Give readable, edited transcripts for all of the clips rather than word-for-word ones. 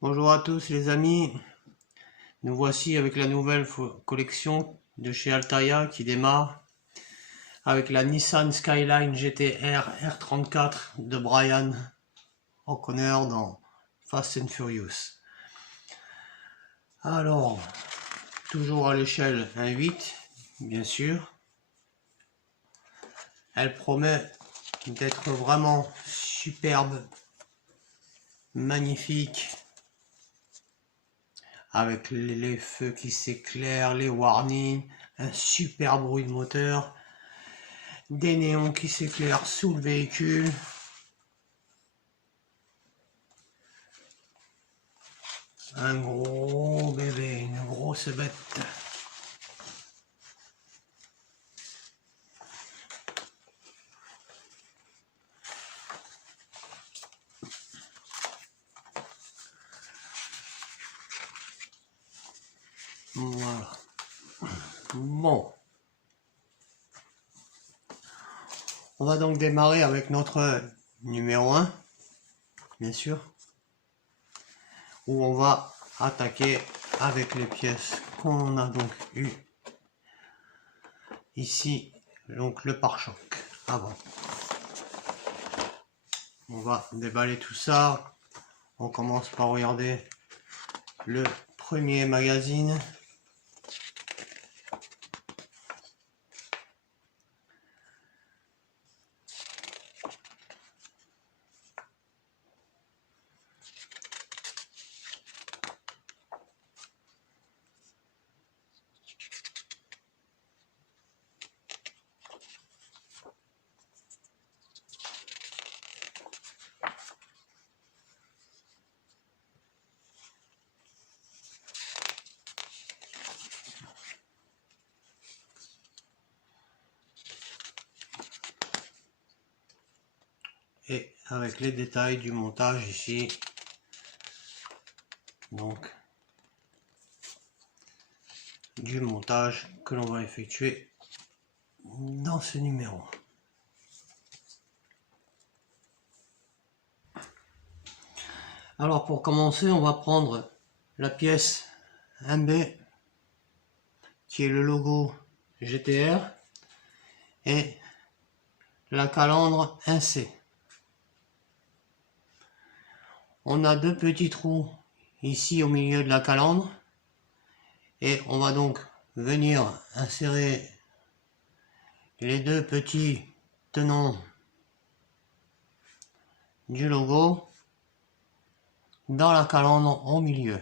Bonjour à tous les amis, nous voici avec la nouvelle collection de chez Altaïa qui démarre avec la Nissan Skyline GT-R R34 de Brian O'Connor dans Fast and Furious. Alors, toujours à l'échelle 1/8, bien sûr. Elle promet d'être vraiment superbe, magnifique, avec les feux qui s'éclairent, les warnings, un super bruit de moteur, des néons qui s'éclairent sous le véhicule. Un gros bébé, une grosse bête. Voilà. Bon. On va donc démarrer avec notre numéro 1, bien sûr, où on va attaquer avec les pièces qu'on a donc eu ici, donc le pare-choc avant. On va déballer tout ça. On commence par regarder le premier magazine. Et avec les détails du montage ici, donc du montage que l'on va effectuer dans ce numéro. Alors pour commencer, on va prendre la pièce 1B qui est le logo GT-R et la calandre 1C. On a deux petits trous ici au milieu de la calandre et on va donc venir insérer les deux petits tenons du logo dans la calandre au milieu.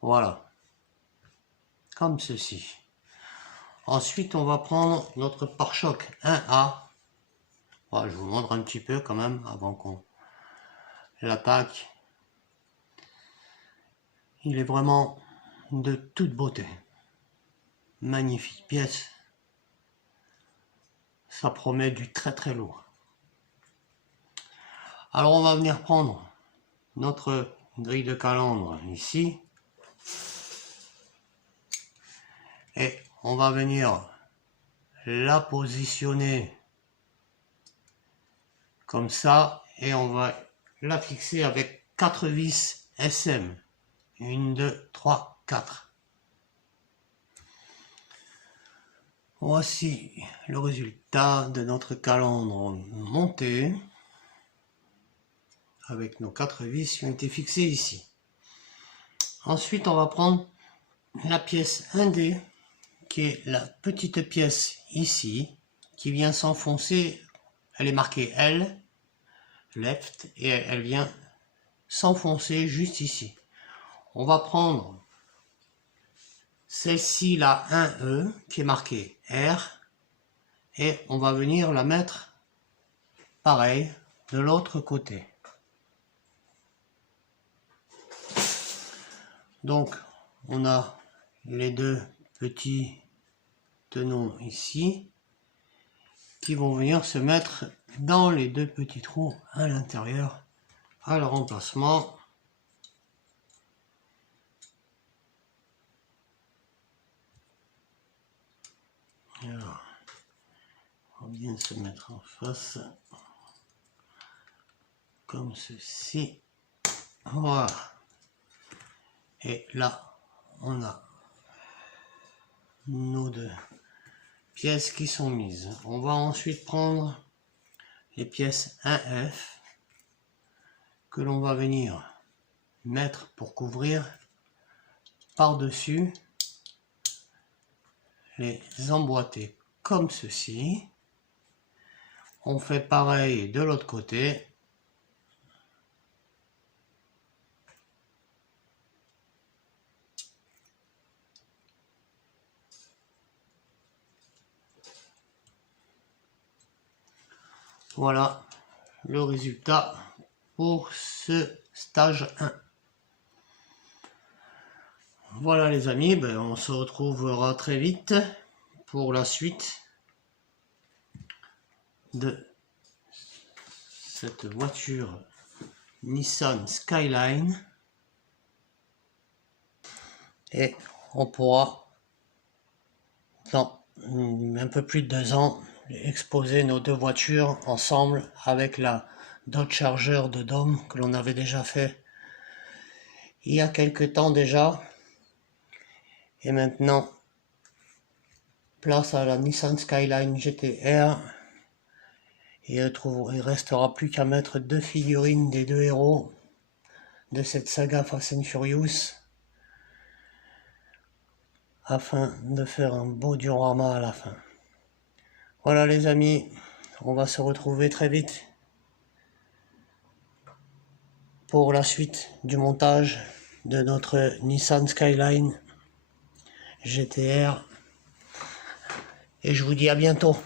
Voilà, comme ceci. Ensuite, on va prendre notre pare-choc 1A. Voilà, je vous montre un petit peu quand même avant qu'on l'attaque. Il est vraiment de toute beauté. Magnifique pièce. Ça promet du très très lourd. Alors on va venir prendre notre grille de calandre ici. Et on va venir la positionner comme ça. Et on va la fixer avec 4 vis SM. 1, 2, 3, 4. Voici le résultat de notre calandre monté avec nos 4 vis qui ont été fixées ici. Ensuite, on va prendre la pièce 1D qui est la petite pièce ici qui vient s'enfoncer. Elle est marquée L, left, et elle vient s'enfoncer juste ici. On va prendre celle-ci, la 1E, qui est marquée R, et on va venir la mettre pareil de l'autre côté. Donc on a les deux petits tenons ici qui vont venir se mettre dans les deux petits trous à l'intérieur à leur emplacement. bien se mettre en face. Comme ceci. Voilà. Et là, on a nos deux pièces qui sont mises. On va ensuite prendre les pièces 1F que l'on va venir mettre pour couvrir par-dessus, les emboîter comme ceci. On fait pareil de l'autre côté. Voilà le résultat pour ce stage 1. Voilà les amis, on se retrouvera très vite pour la suite de cette voiture Nissan Skyline. Et on pourra, dans un peu plus de 2 ans, exposer nos deux voitures ensemble avec la Dodge Charger de Dome que l'on avait déjà fait il y a quelques temps déjà. Et maintenant, place à la Nissan Skyline GT-R. Et il restera plus qu'à mettre 2 figurines des 2 héros de cette saga Fast and Furious afin de faire un beau diorama à la fin. Voilà les amis, on va se retrouver très vite pour la suite du montage de notre Nissan Skyline GT-R. Et je vous dis à bientôt.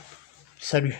Salut.